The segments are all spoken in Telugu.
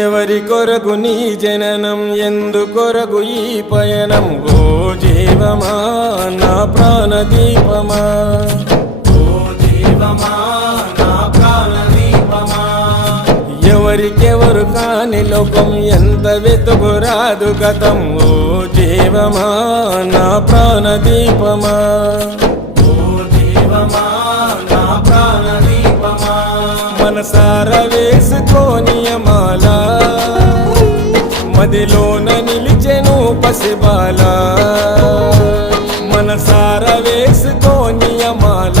ఎవరి కొరకు నీ జననం, ఎందు కొరకు ఈ పయనం? ఓ జీవమా నా ప్రాణదీపమా, ఓ జీవమా నా ప్రాణదీపమా. ఎవరికెవరు కాని లోకం, ఎంత వెతుకురాదు గతం. ఓ జీవమా నా ప్రాణదీపమా, ఓ జీవమా నా ప్రాణదీపమా. మనసార వేసుకోని మాల, మదిలోన నిలిచెను పసిబాల. మనసార వేసుకోని మాల,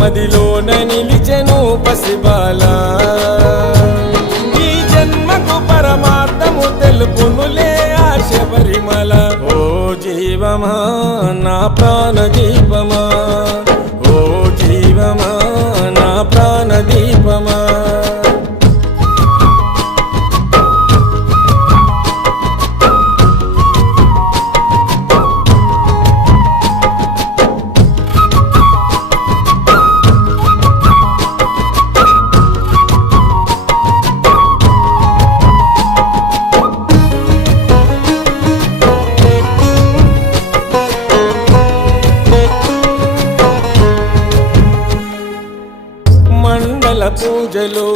మదిలోన నిలిచెను పసిబాల. ఈ జన్మకు పరమార్థము తెలుపునులే ఆశ పరిమళ. ఓ జీవమా నా ప్రాణదీపమా, ఓ జీవమా నా ప్రాణదీపమా. మండల పూజలు